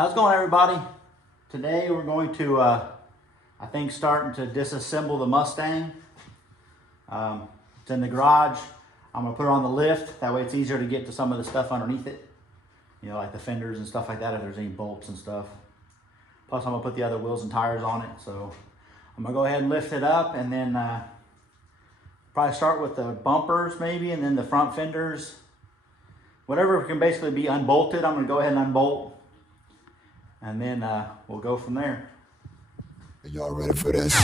How's it going, everybody? Today we're going to, I think, starting to disassemble the Mustang. It's in the garage. I'm gonna put it on the lift. That way it's easier to get to some of the stuff underneath it. You know, like the fenders and stuff like that, if there's any bolts and stuff. Plus I'm gonna put the other wheels and tires on it. So I'm gonna go ahead and lift it up, and then probably start with the bumpers maybe, and then the front fenders. Whatever can basically be unbolted, I'm gonna go ahead and unbolt. And then we'll go from there. Are y'all ready for this?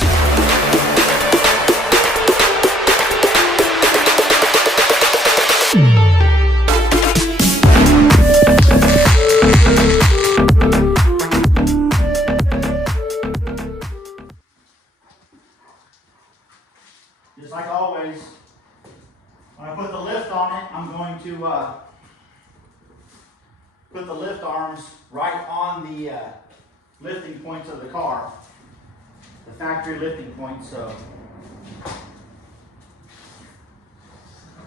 Just like always, when I put the lift on it, I'm going to put the lift arms right on the lifting points of the car, the factory lifting points. So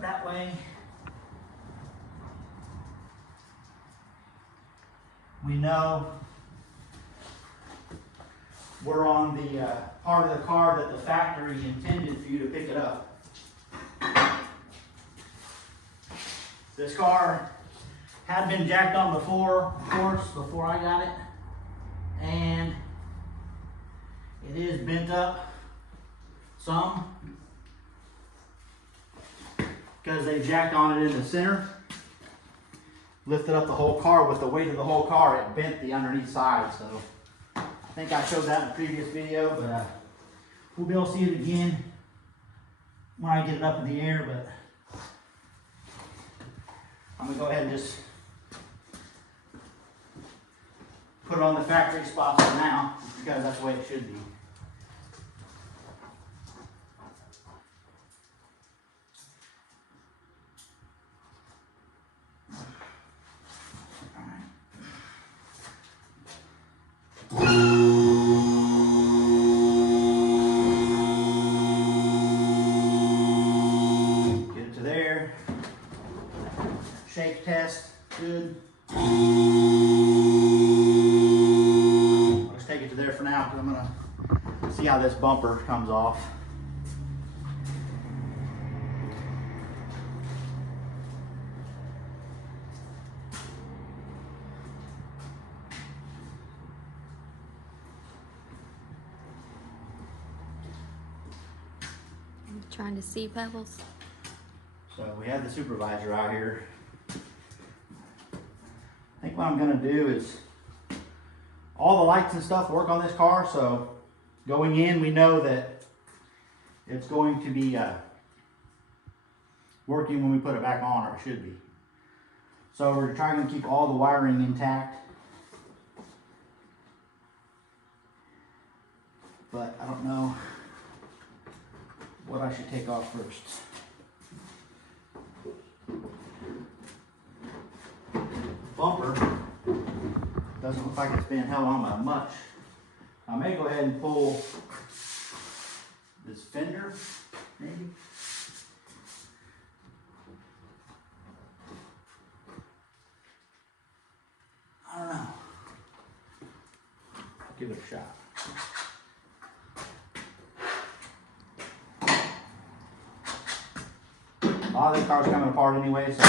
that way we know we're on the part of the car that the factory intended for you to pick it up. This car had been jacked on before, of course, before I got it, and it is bent up some because they jacked on it in the center, lifted up the whole car. With the weight of the whole car, it bent the underneath side. So I think I showed that in a previous video, but we'll be able to see it again when I get it up in the air. But I'm gonna go ahead and just put it on the factory spots for now, because that's the way it should be. Get it to there. Shake test, good. Take it to there for now, because I'm gonna see how this bumper comes off. I'm trying to see Pebbles. So we have the supervisor out here. I think what I'm gonna do is, all the lights and stuff work on this car, so going in, we know that it's going to be working when we put it back on, or it should be. So we're trying to keep all the wiring intact. But I don't know what I should take off first. Bumper doesn't look like it's being held on by much. I may go ahead and pull this fender, maybe. I don't know. I'll give it a shot. A lot of these cars coming apart anyway, so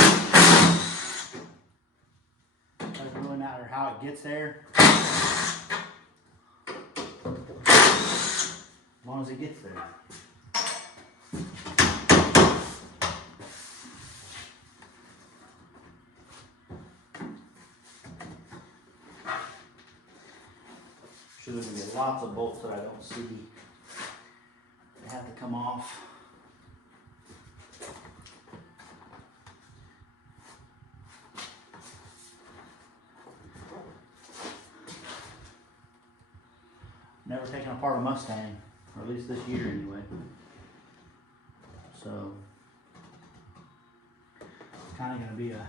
it doesn't really matter how it gets there, as long as it gets there. Sure, there's gonna be lots of bolts that I don't see. They have to come off. Never taken apart a Mustang, or at least this year anyway. So it's kind of going to be a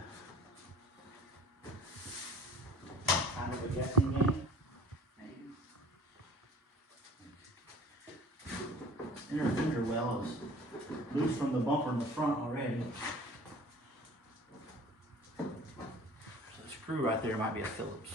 kind of a guessing game, maybe. Inner fender well is loose from the bumper in the front already. So the screw right there might be a Phillips.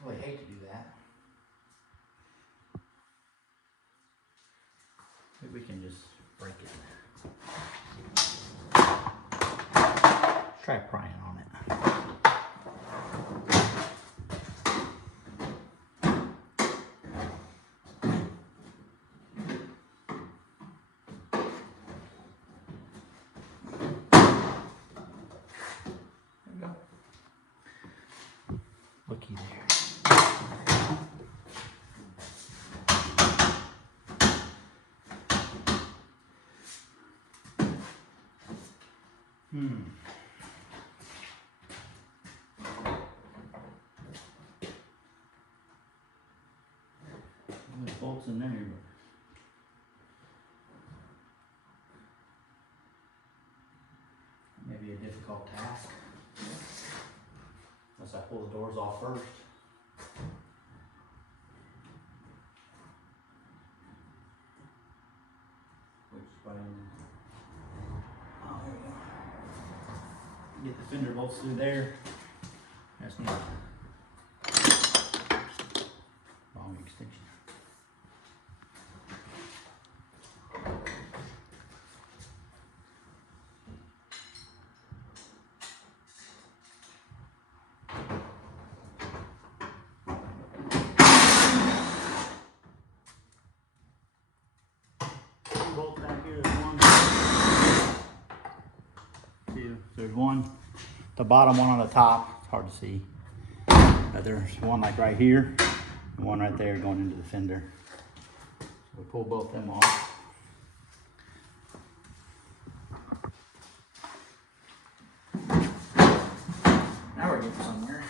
I really hate to do that. Maybe we can just break it. Try prying on it. There we go. Looky there. There's bolts in there, but maybe a difficult task. Unless I pull the doors off first. Which button? Oh, there we go. Get the fender bolts through there. That's neat. Wrong extension. Bolt back here, there's one, two, there's one, the bottom one on the top, it's hard to see. There's one like right here, and one right there going into the fender. So we pull both them off. Now we're getting somewhere.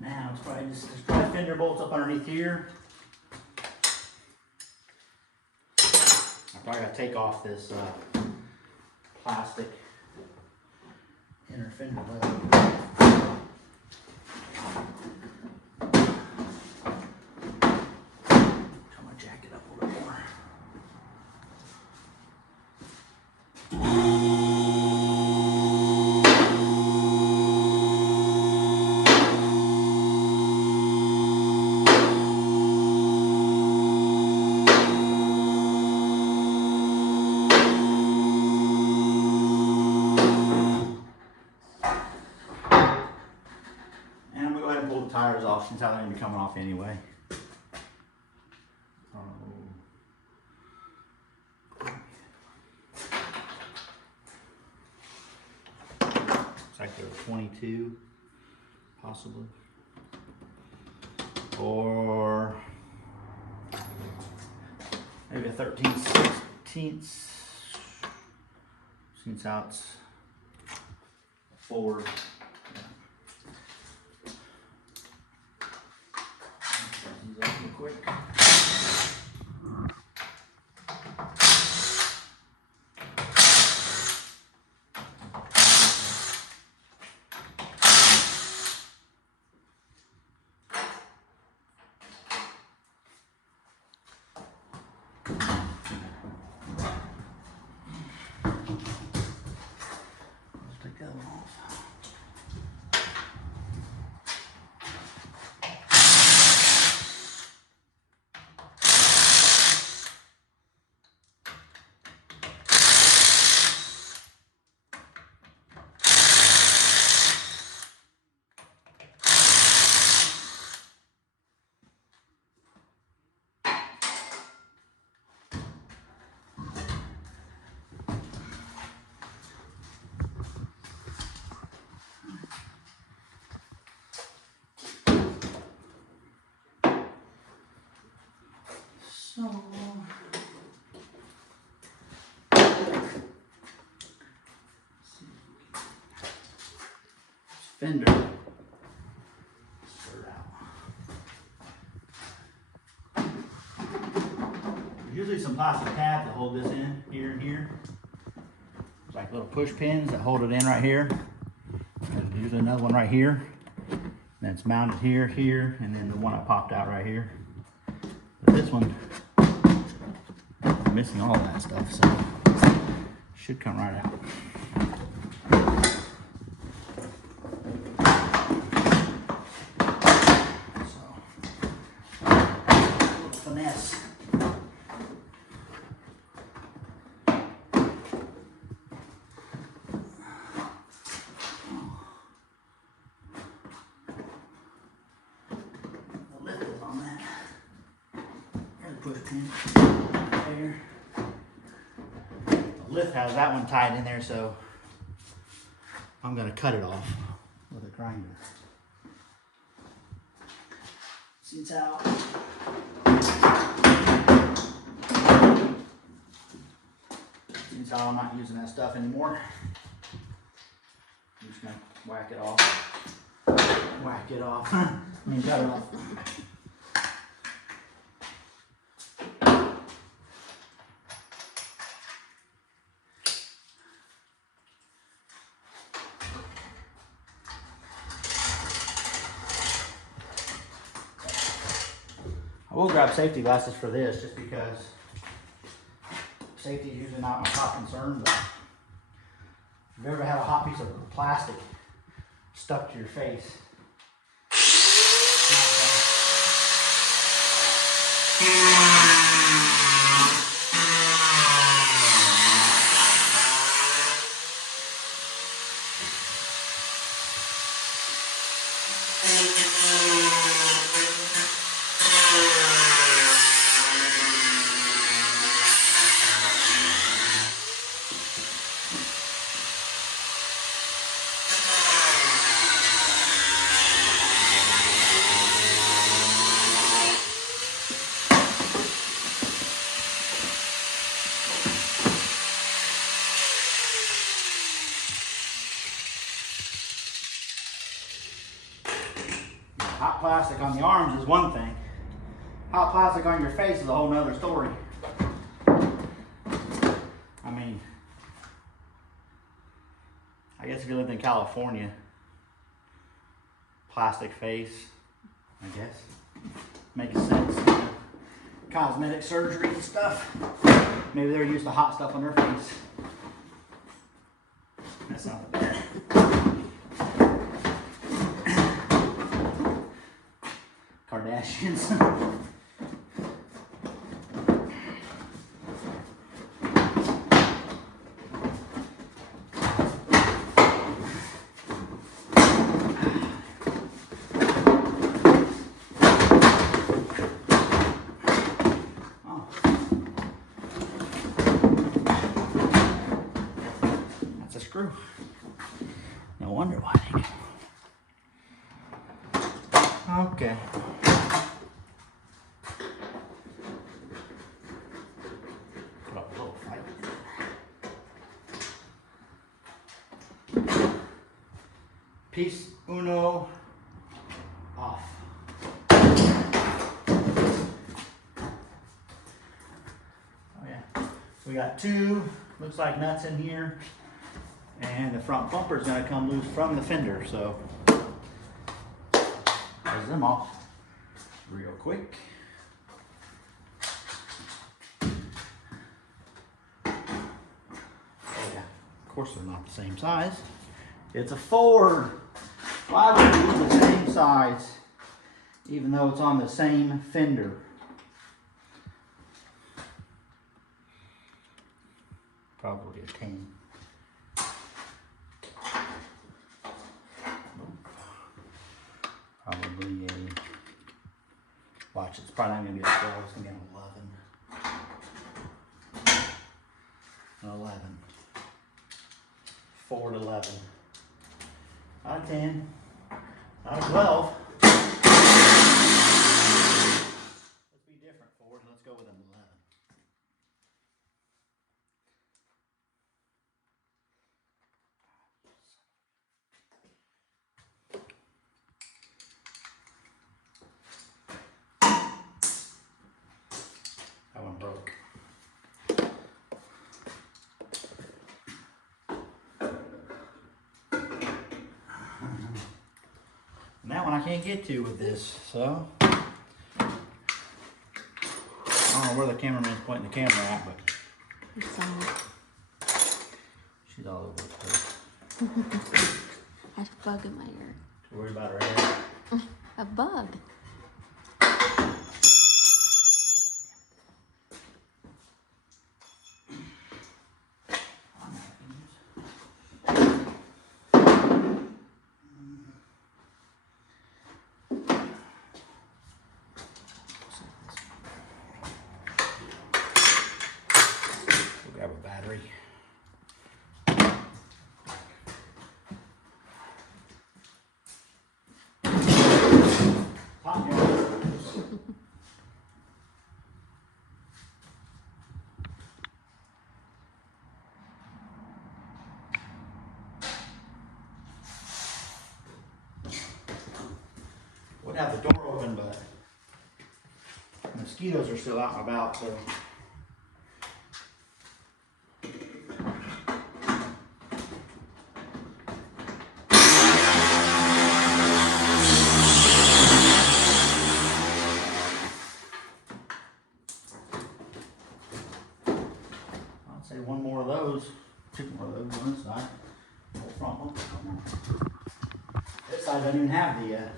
Now it's probably just, there's probably fender bolts up underneath here. I probably gotta take off this plastic inner fender bolt. Turn my jacket up a little more. Tires off since how they're gonna be coming off anyway. It's like they're 22, possibly, or maybe a 13/16 since how it's forward. Quick. Let's take that one off. So, fender. Stir out. There's usually some plastic tabs that hold this in here and here. It's like little push pins that hold it in right here. There's usually another one right here. And it's mounted here, here, and then the one I popped out right here. But this one, I'm missing all of that stuff, so should come right out. push pin there. The lift has that one tied in there, so I'm gonna cut it off with a grinder. Since how I'm not using that stuff anymore. I'm just gonna whack it off. Whack it off. I mean, cut it off. I will grab safety glasses for this just because safety is usually not my top concern, but if you've ever had a hot piece of plastic stuck to your face, hot plastic on the arms is one thing. Hot plastic on your face is a whole nother story. I mean, I guess if you lived in California, plastic face, I guess, makes sense. You know, cosmetic surgery and stuff. Maybe they're used to hot stuff on their face. That's not bad. Kardashians. Oh. That's a screw. No wonder why they go. Okay. Piece uno off. Oh yeah. So we got two, looks like nuts in here. And the front bumper is going to come loose from the fender. So there's them off real quick. Oh yeah. Of course they're not the same size. It's a Ford. Why would it be the same size, even though it's on the same fender? Probably a 10. Probably a, watch, it's probably not going to be a 12, it's going to be an 11. An 11. Ford 11. Out of 10. Out of 12. Let's be different, Ford. Let's go with an 11. That one broke. And that one I can't get to with this, so I don't know where the cameraman's pointing the camera at, but It's on. she's all over the place. I have a bug in my ear. Too worried about her hair. A bug. would have the door open, but mosquitoes are still out and about, so. I'd say one more of those, two more of those on this side. The front one. This side doesn't even have the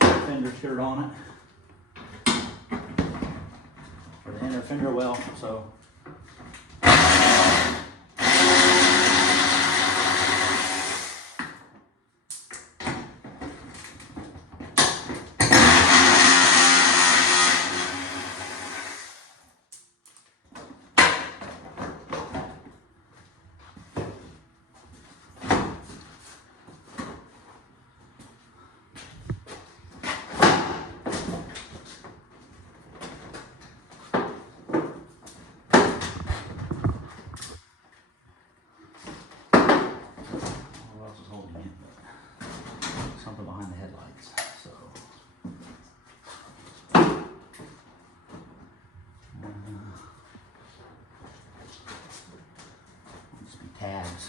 fender skirt on it. Or the inner fender well, so. What else is holding it? But something behind the headlights, so. Must be tags.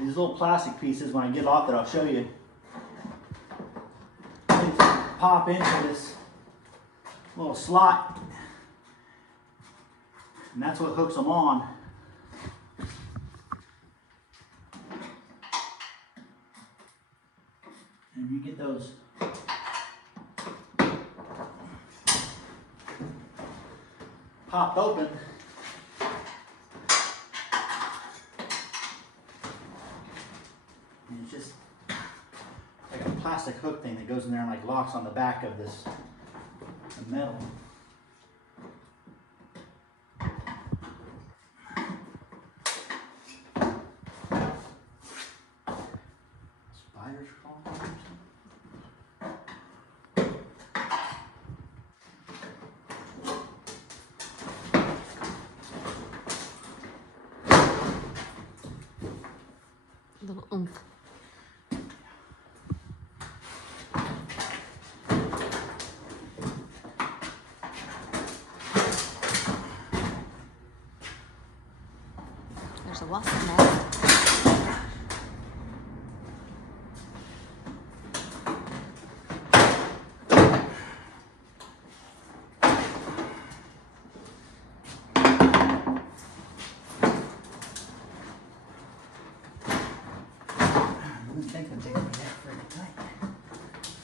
These little plastic pieces, when I get off there, I'll show you. They pop into this little slot, and that's what hooks them on. And you get those popped open. And it's just like a plastic hook thing that goes in there and like locks on the back of this metal. Spiders crawling or something. Little oomph. There's a wasp nest. I think I'm taking that pretty tight.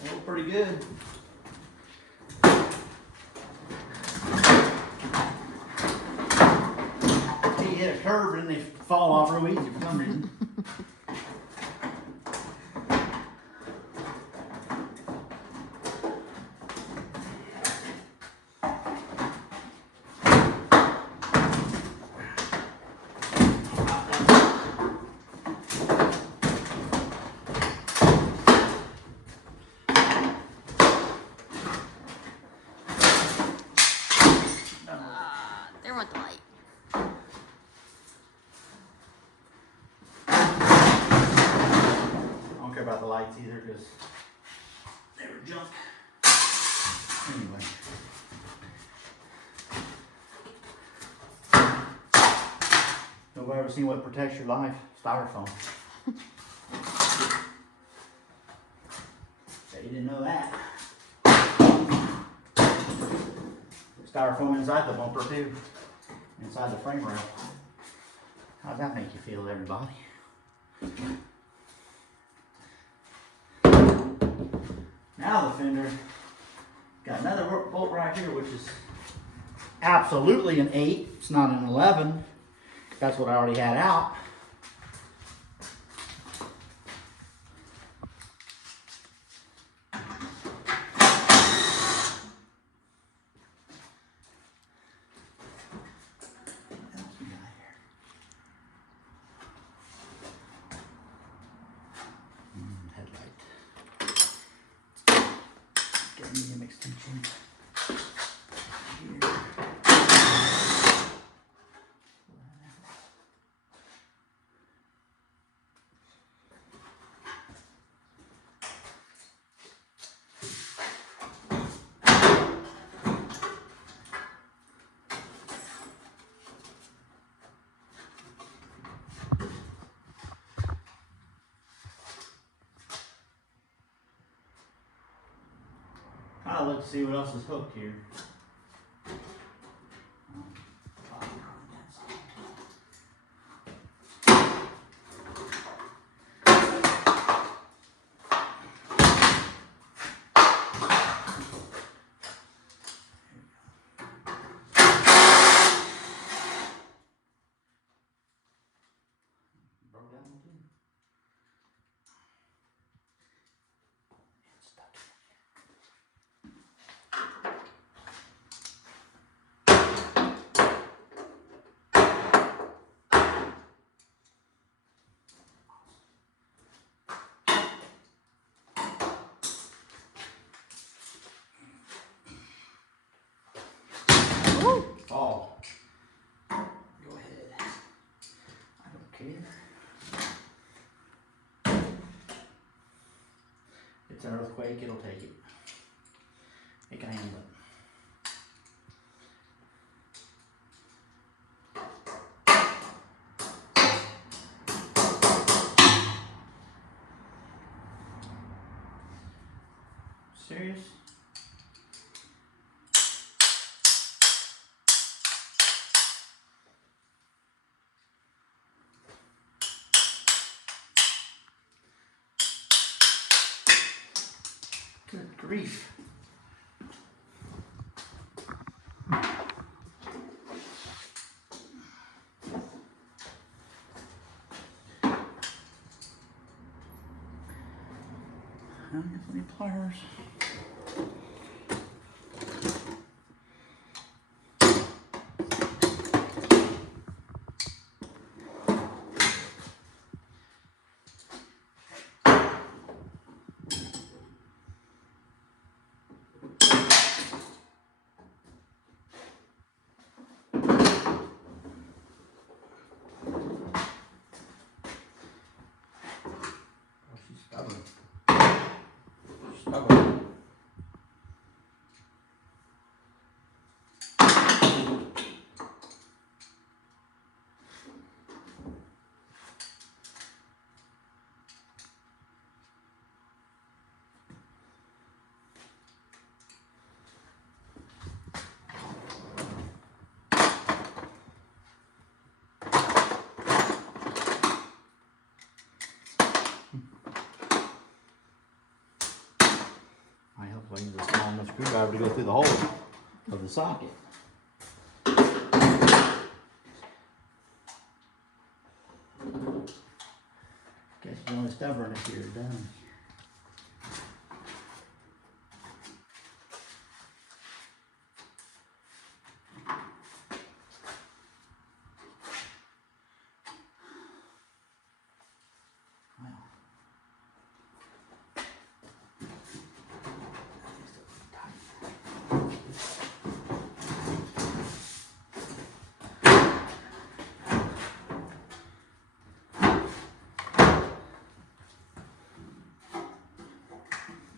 They look pretty good. You hit a curve and they fall off real easy for some reason. There went the light. I don't care about the lights either because they were junk. Anyway. Nobody ever seen what protects your life? Styrofoam. Bet you didn't know that. Styrofoam inside the bumper too. Inside the frame rail. How's that make you feel, everybody? Now the fender got another bolt right here, which is absolutely an 8. It's not an 11. That's what I already had out. Headlight. Get a medium extension. Here. I'll look to see what else is hooked here. Broke that one too. It's stuck. Oh, go ahead. I don't care. It's an earthquake, it'll take it. It can handle it. Serious? Good grief. I don't have any pliers. Stubborn. Stubborn. I use a small enough screwdriver to go through the hole of the socket. Guess the only stubbornness here is done.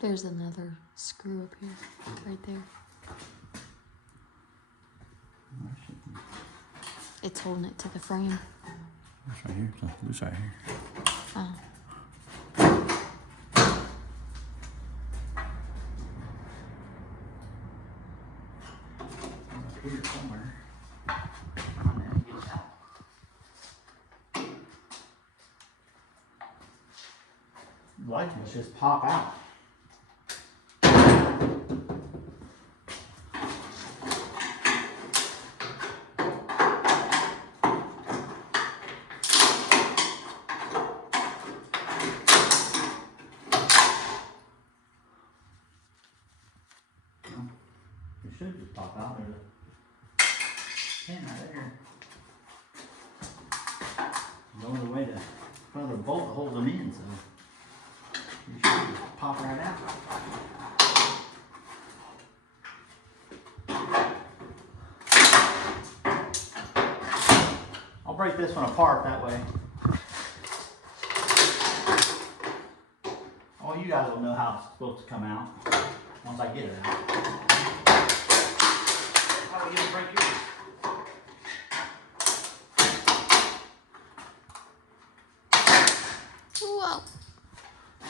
There's another screw up here, right there. It's holding it to the frame. It's right here. It's loose right here. Oh. Up here somewhere. Come on, man, get it out. The light must just pop out. It should just pop out. There's a pin right there. The only way to put the bolt to hold them in, so you should just pop right out. I'll break this one apart that way. Oh, you guys will know how it's supposed to come out once I get it out. How are you gonna break yours? Whoa.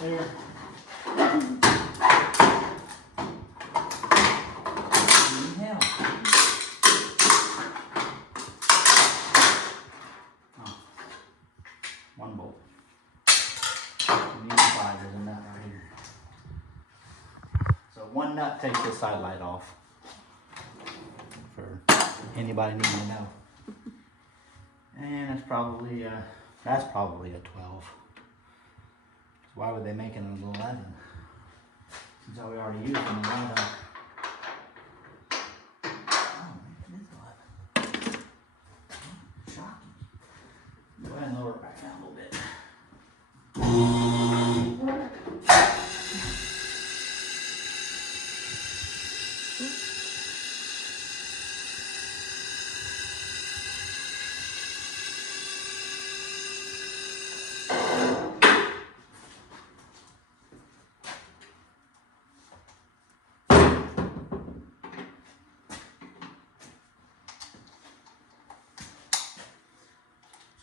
There. Need help. Oh. One bolt. You need five. There's a nut right here. So one nut takes this side light off. For anybody needing to know. And that's probably a 12. So why would they make it an 11? Since we already used an 11. Oh, it is 11. Shocking. Go ahead and lower it back down a little bit.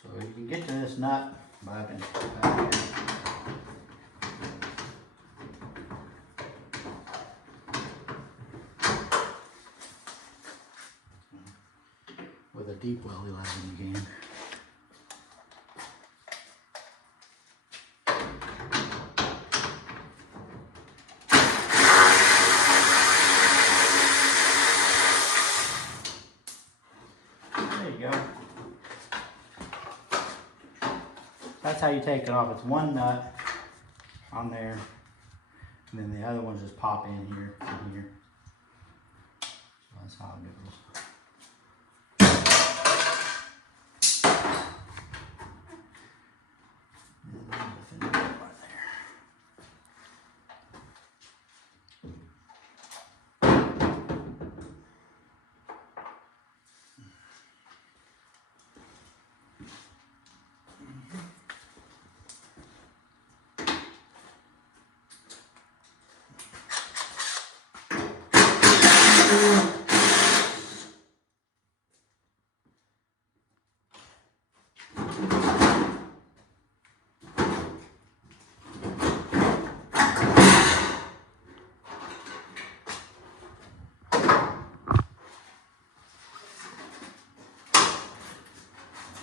So you can get to this nut back in back here. With a deep well 11 you can. There you go. That's how you take it off. It's one nut on there, and then the other ones just pop in here and here. So that's how it goes. And then the finish right there.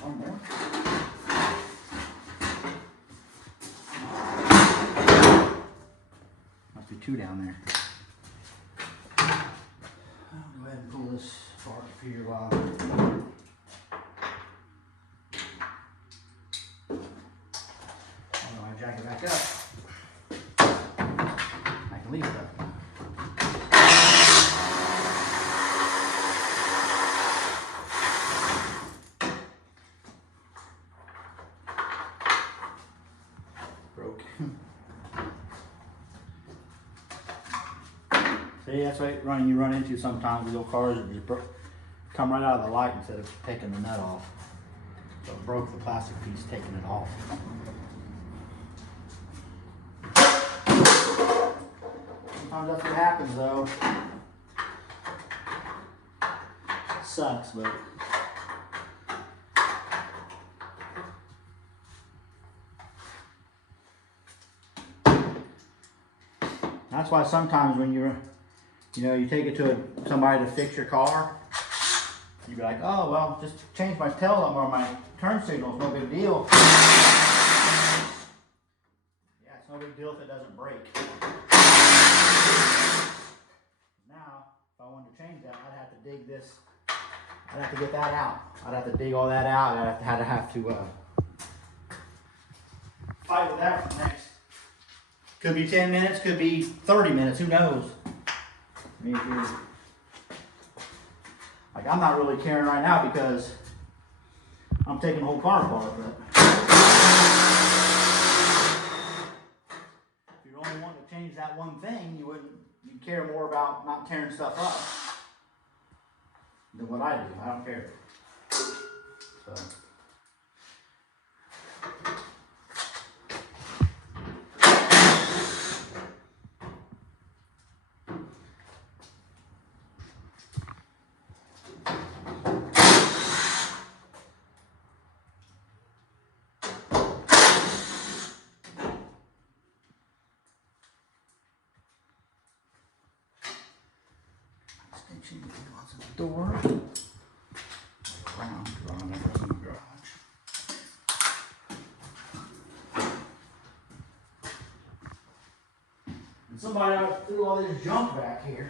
One more. Must be two down there. I'll go ahead and pull this part up here while I jack it back up. I can leave it up. Broke. See, that's what you run into sometimes with your cars that just come right out of the light instead of taking the nut off. So it broke the plastic piece taking it off. Sometimes that's what happens though. Sucks, but that's why sometimes when you take it to somebody to fix your car, you'd be like, oh, well, just change my tail lamp or my turn signal, it's no big deal. Yeah, it's no big deal if it doesn't break. Now, if I wanted to change that, I'd have to dig this, I'd have to get that out. I'd have to dig all that out, I'd have to fight with that for next. Could be 10 minutes, could be 30 minutes, who knows? I mean, like, I'm not really caring right now because I'm taking the whole car apart, but if you're only wanting to change that one thing, you'd care more about not tearing stuff up than what I do. I don't care. So. Door. Round in the garage. And somebody threw all this junk back here.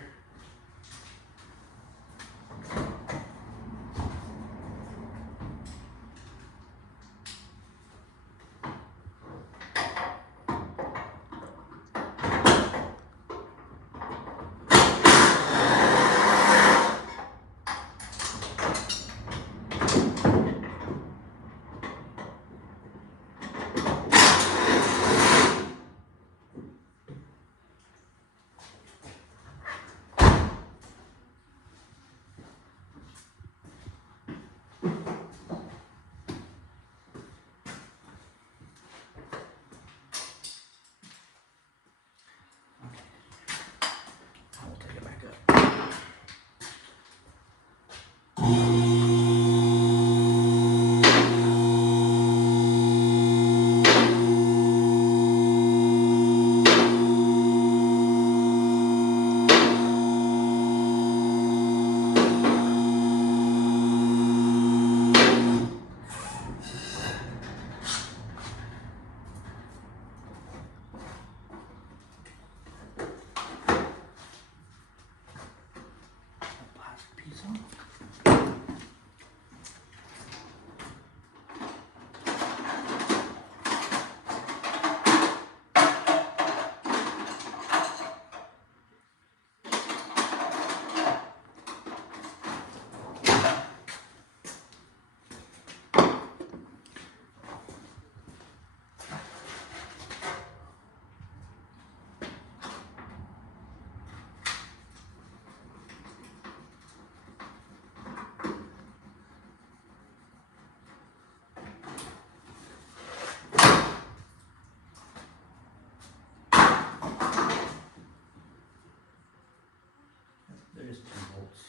There's 2 bolts.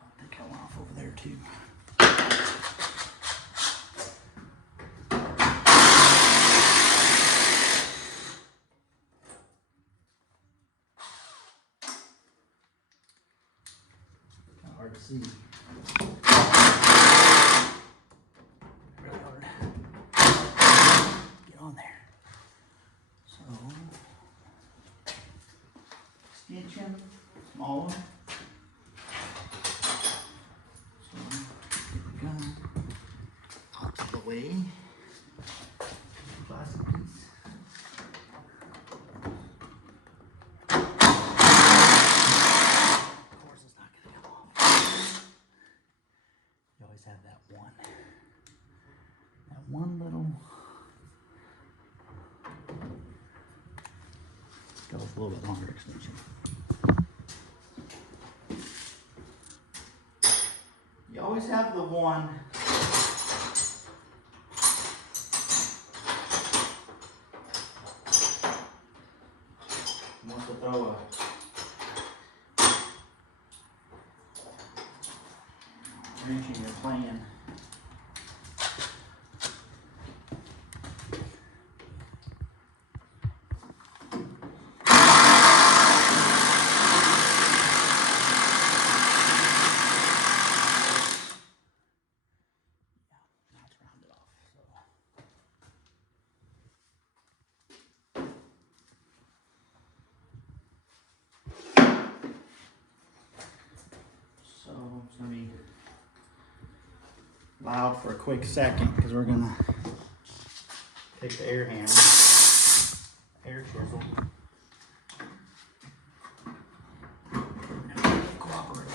I think I went off over there too. Kind of hard to see. Really hard. Get on there. So, extension, small one. Out of the way. Plastic piece. Of course, it's not going to come off. You always have that one little. Goes a little bit longer extension. You always have the one. Wants to throw a in your plan. So it's gonna be loud for a quick second because we're gonna take the air hammer, air chisel. Cooperate.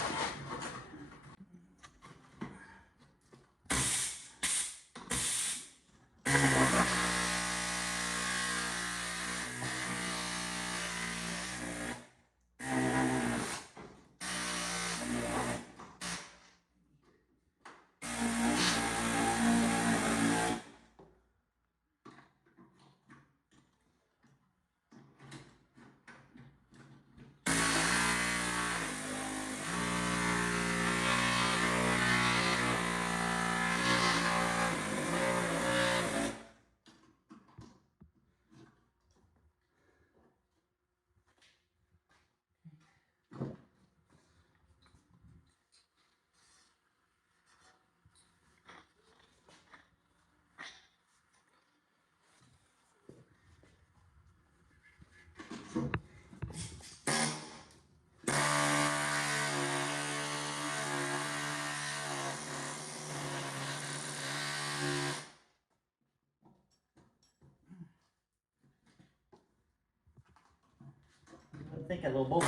I think a little bolt.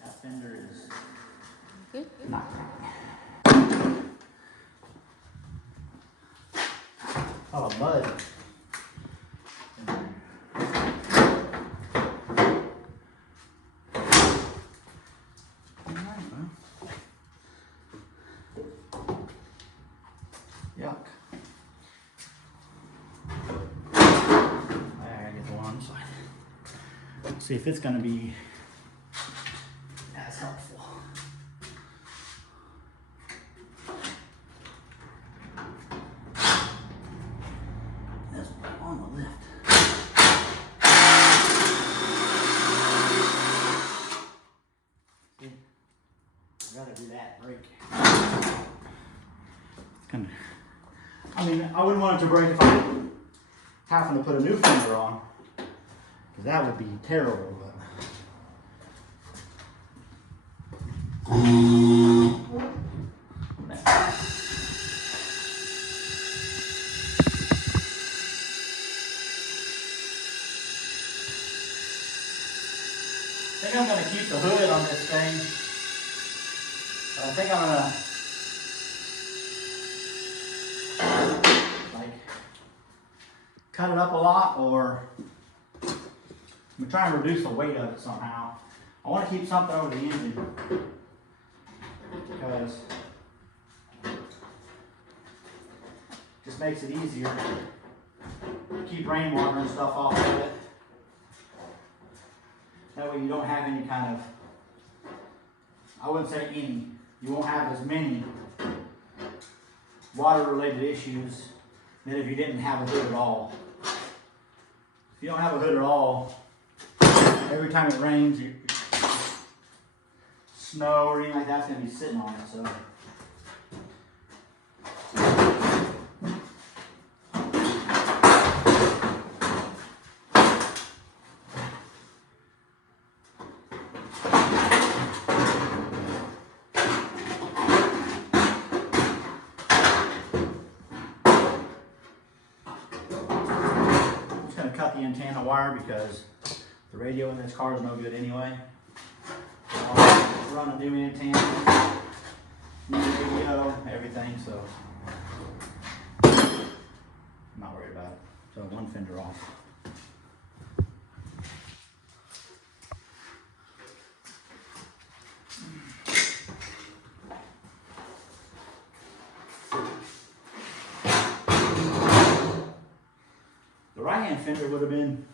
That fender is Good. not right. Oh, mud. Alright, well. Yuck. I gotta get the one on the side. See if it's gonna be as helpful. This one on the lift. See, I gotta do that break. It's gonna. I mean, I wouldn't want it to break if I'm having to put a new fender on, because that would be terrible. But I think I'm going to keep the hood on this thing. But I think I'm going to like cut it up a lot, or I'm trying to reduce the weight of it somehow. I want to keep something over the engine because it just makes it easier to keep rainwater and stuff off of it. That way you don't have any kind of, I wouldn't say any, you won't have as many water related issues than if you didn't have a hood at all. If you don't have a hood at all, every time it rains, snow or anything like that's going to be sitting on it. So cut the antenna wire because the radio in this car is no good anyway. I'll run a new antenna, new radio, everything, so I'm not worried about it. So one fender off. The right-hand fender would have been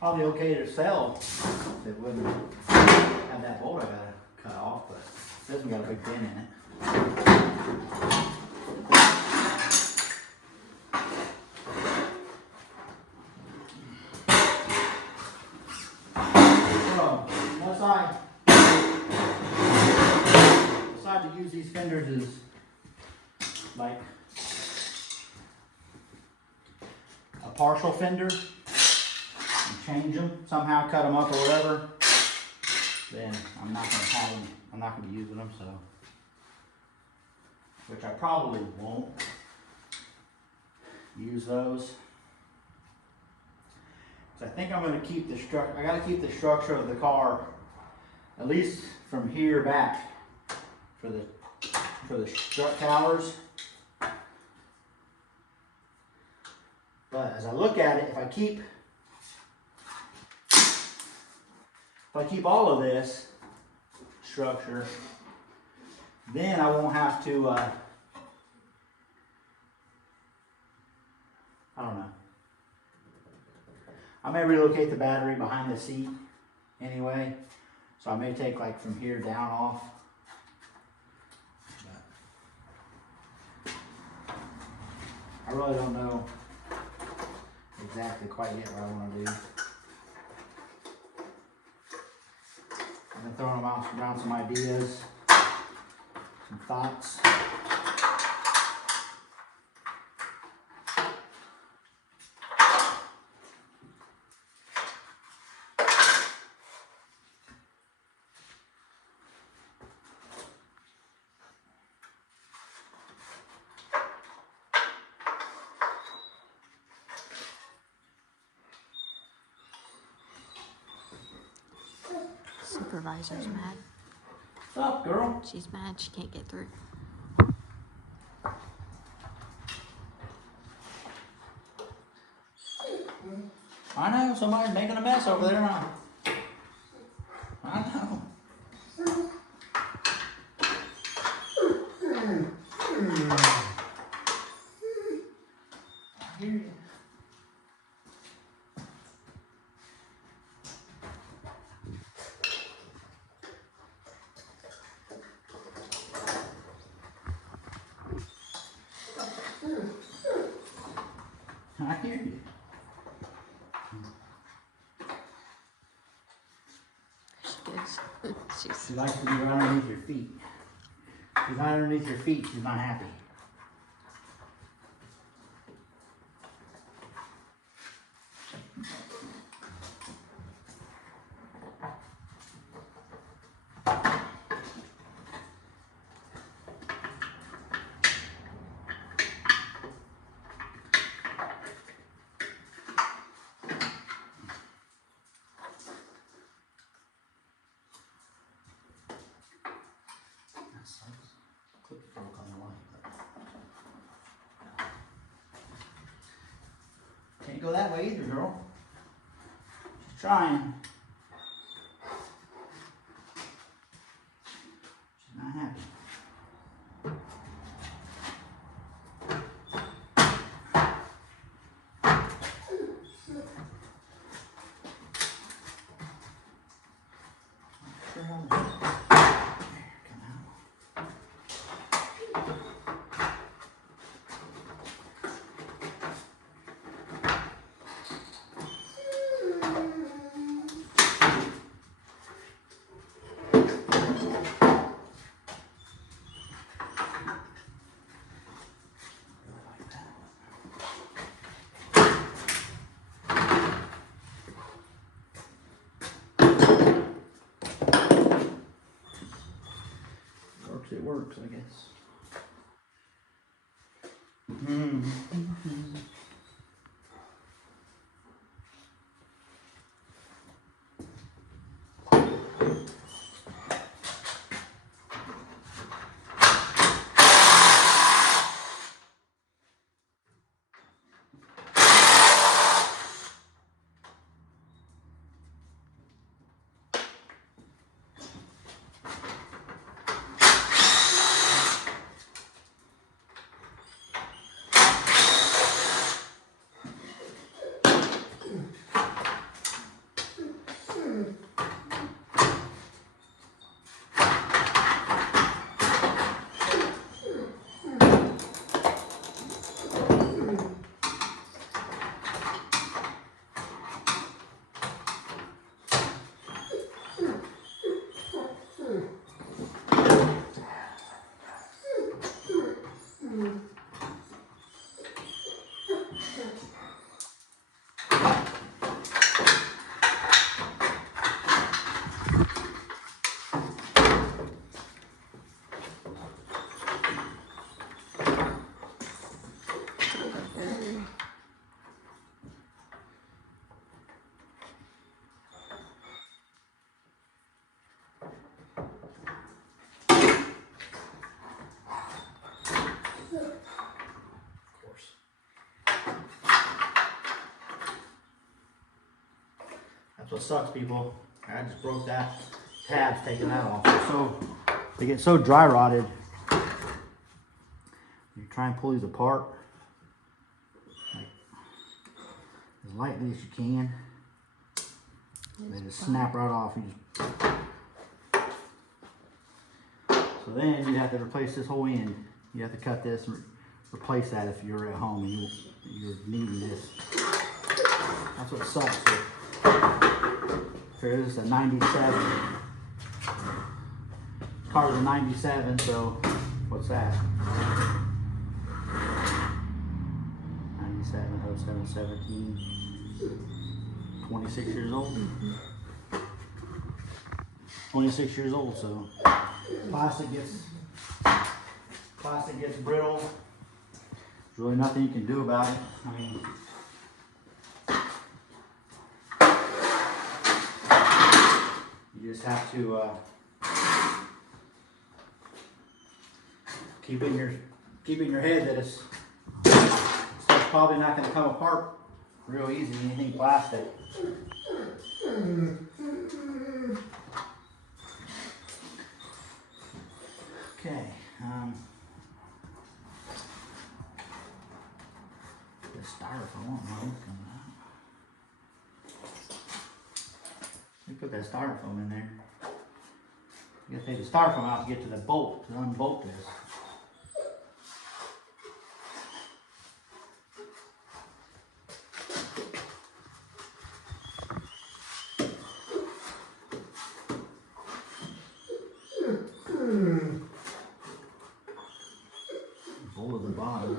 probably okay to sell if it wouldn't have that bolt I gotta cut off, but it doesn't got a big dent in it. So, unless I decide to use these fenders as like a partial fender, change them somehow, cut them up or whatever, then I'm not going to have them. I'm not going to be using them, so, which I probably won't use those. So I think I'm going to keep the structure. I got to keep the structure of the car at least from here back for the strut towers. But as I look at it, if I keep all of this structure, then I won't have to, I don't know. I may relocate the battery behind the seat anyway, so I may take like from here down off. But I really don't know exactly quite yet what I want to do. I've been throwing around some ideas, some thoughts. Supervisor's mad. What's up, girl? She's mad she can't get through. I know, somebody's making a mess over there, huh? I know. I hear you. I hear you. She goes. She likes to be right underneath your feet. If she's not underneath your feet, she's not happy. Clip broke on the line, but can't go that way either, girl. She's trying. She's not happy. Sure how to- It works, I guess. That's what sucks, people. I just broke that tabs taking that off. They get so dry rotted. You try and pull these apart like, as lightly as you can. They just snap right off. So then you have to replace this whole end. You have to cut this and replace that if you're at home and you're needing this. That's what sucks. Here is a 97. This car is a 97, so what's that? 97, 07, 17, 26 years old. 26 years old, so plastic gets brittle. There's really nothing you can do about it. I mean, you just have to keep in your head that it's probably not going to come apart real easy. Anything plastic. Okay. The styrofoam. We put that styrofoam in there. You gotta take the styrofoam out to get to the bolt to unbolt this. Bolt at the bottom.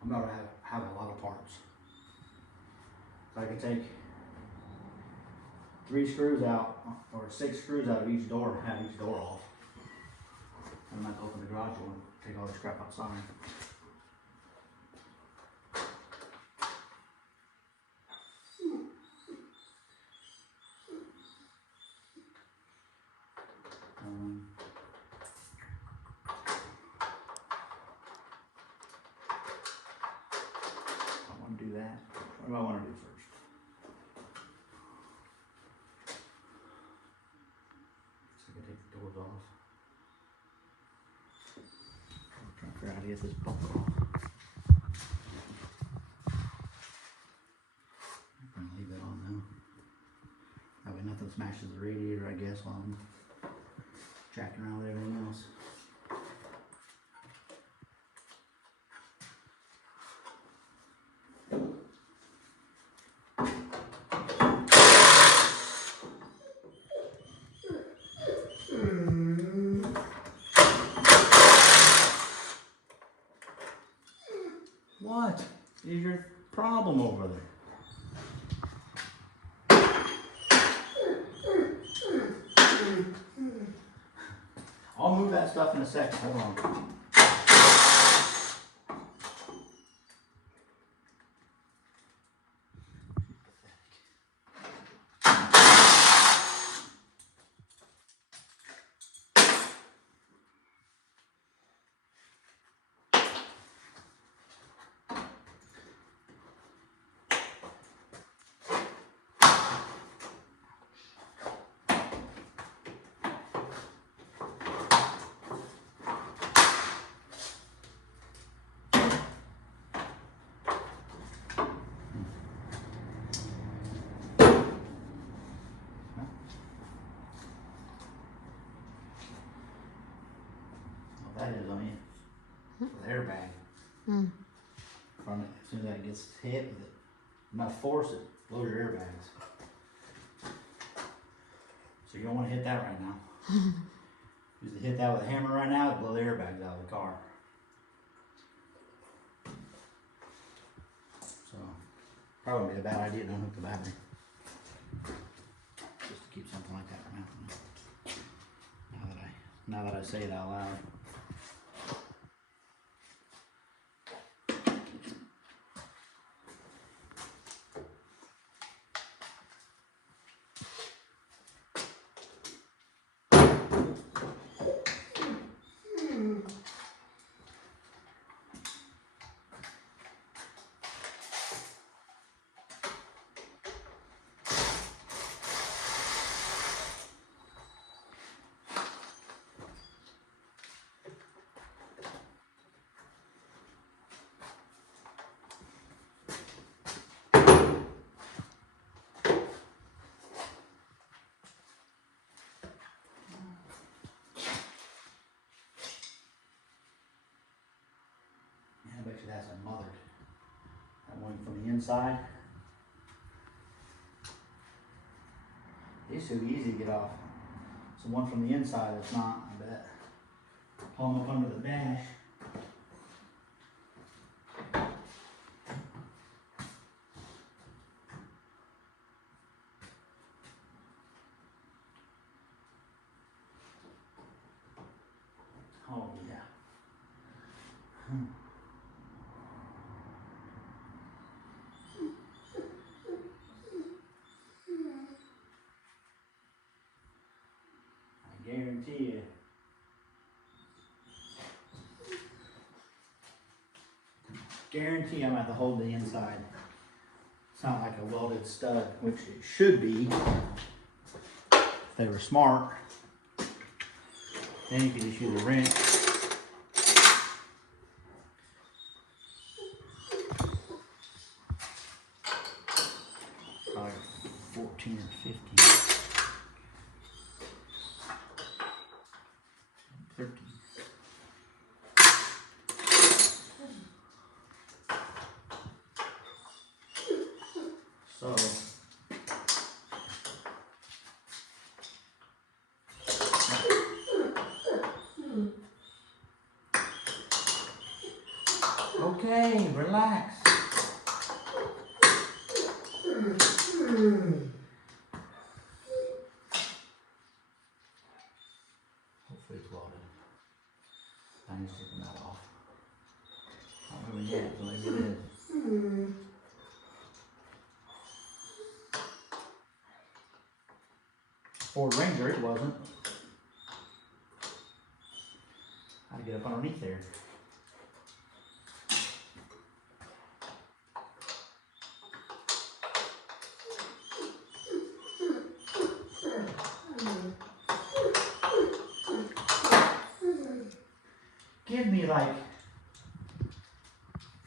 I'm gonna have a lot of parts. So I can take 3 screws out or 6 screws out of each door, have each door off. I'm not open the garage door and take all the scrap outside. I want to do that. What do I want to do first? So I can take the doors off. I'm trying to figure out how to get this bolt off. I'm going to leave that on now. That way nothing smashes the radiator, I guess, while I'm jacking around with everything else. What is your problem over there? I'll move that stuff in a second. Hold on. That is on you. With the airbag. From it, as soon as that gets hit with it, enough force, it blows your airbags. So you don't want to hit that right now. If you hit that with a hammer right now, it'll blow the airbags out of the car. So probably be a bad idea to unhook the battery. Just to keep something like that around. Now that I say it out loud. inside. These should be easy to get off. It's the one from the inside that's not, I bet. Pull them up under the dash. Oh yeah. I guarantee you. Guarantee I'm going to have to hold the inside. It's not like a welded stud, which it should be if they were smart. Then you can just use a wrench. Probably 14 or 15. 13. So okay, relax. Hopefully it's welded. I need to take that off. Not really yet, but maybe it is. Ford Ranger, it wasn't. I had to get up underneath there. Give me like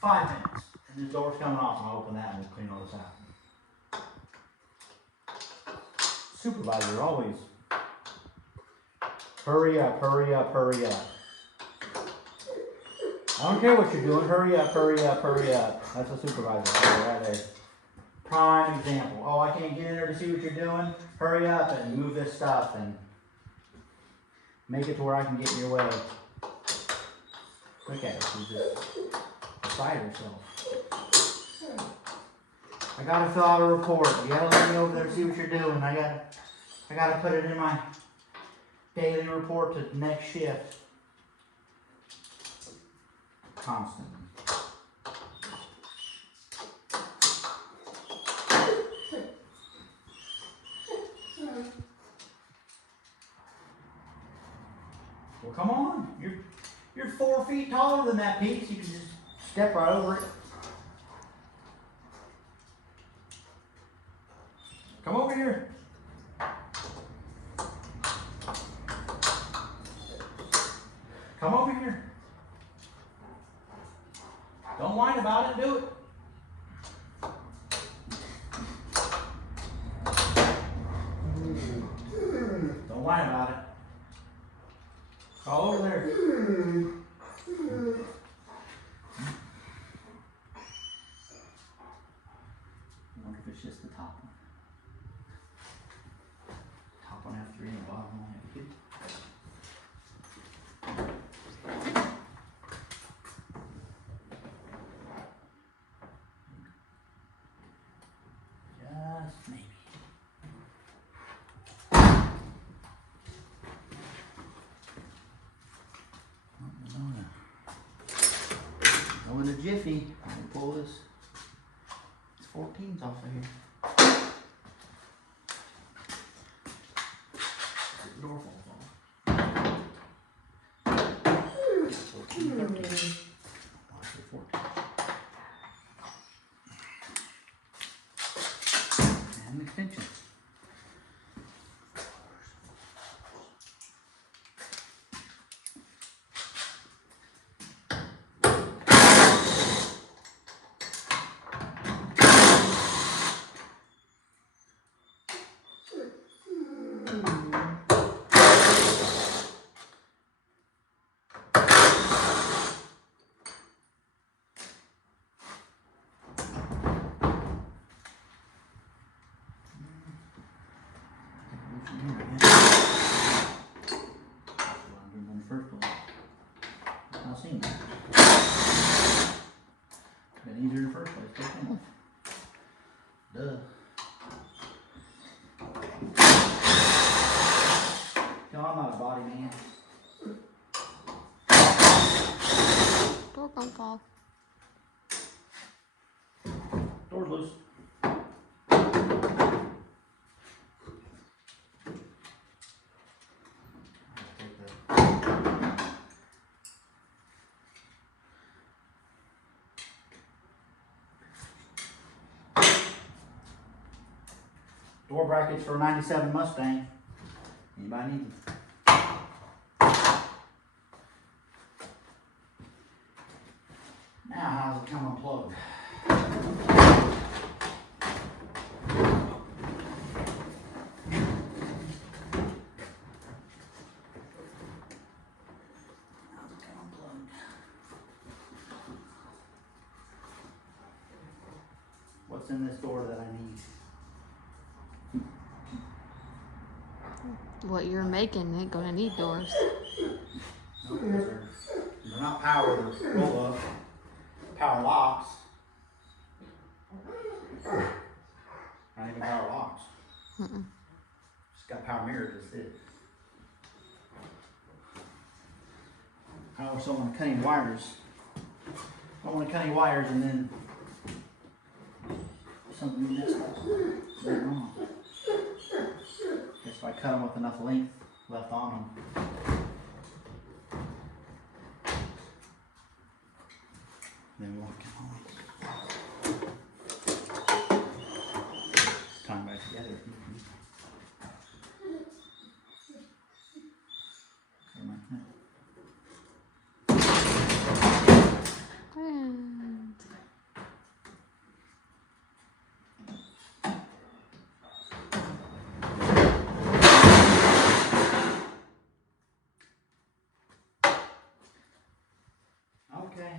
5 minutes, and this door's coming off, and I'll open that and we'll clean all this out. Supervisor always, hurry up, hurry up, hurry up. I don't care what you're doing, hurry up, hurry up, hurry up. That's a supervisor right there. Prime example. Oh, I can't get in there to see what you're doing. Hurry up and move this stuff and make it to where I can get in your way. Look at it, she's just beside herself. I gotta fill out a report. You gotta let me over there and see what you're doing. I gotta put it in my daily report to the next shift. Constantly. Well, come on. You're 4 feet taller than that piece. You can just step right over it. Come over here. Come over here. Don't whine about it, do it. Don't whine about it. Crawl over there. I wonder if it's just the top one. Top one have 3 and the bottom one have 2. Just maybe. Go in a jiffy. I can pull this 14s off of here. The door falls off. 14, 13. Watch the 14. And extensions. In the first place. I've seen that. Been easier in the first place. Take them off. Duh. No, I'm not a body man. Door gonna fall. Door's loose. Door brackets for a 97 Mustang. Anybody need them? Now, how's it come unplugged? What's in this door that I need? What you're making ain't gonna need doors. No, they're not power, they're roll up. Power locks. Not even power locks. Just got power mirrors, that's it. I also want to cut any wires. I don't want to cut any wires and then something messed up. Went wrong. Guess if I cut them with enough length left on them. Then we'll get on. Tie them back together. And Okay.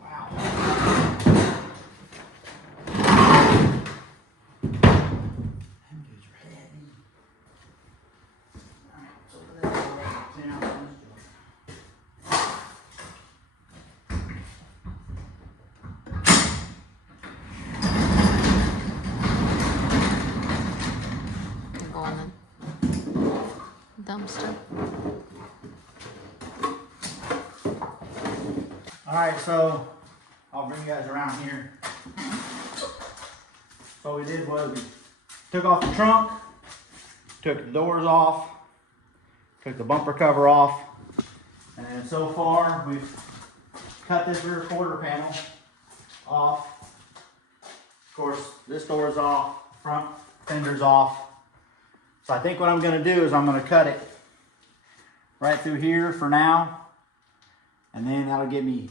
Wow. Them dudes are heavy. Alright, let's open that door. Clean out this door. they're going in dumpster. Alright, so I'll bring you guys around here. So what we did was we took off the trunk, took the doors off, took the bumper cover off, and then so far we've cut this rear quarter panel off. Of course, this door is off, front fender's off. So I think what I'm going to do is I'm going to cut it right through here for now. And then that'll get me,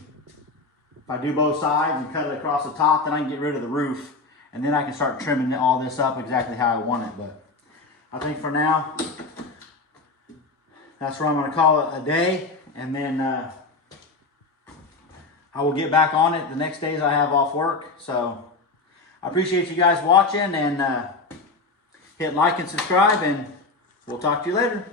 if I do both sides and cut it across the top, then I can get rid of the roof. And then I can start trimming all this up exactly how I want it. But I think for now, that's where I'm going to call it a day. And then I will get back on it the next days I have off work. So I appreciate you guys watching, and hit like and subscribe, and we'll talk to you later.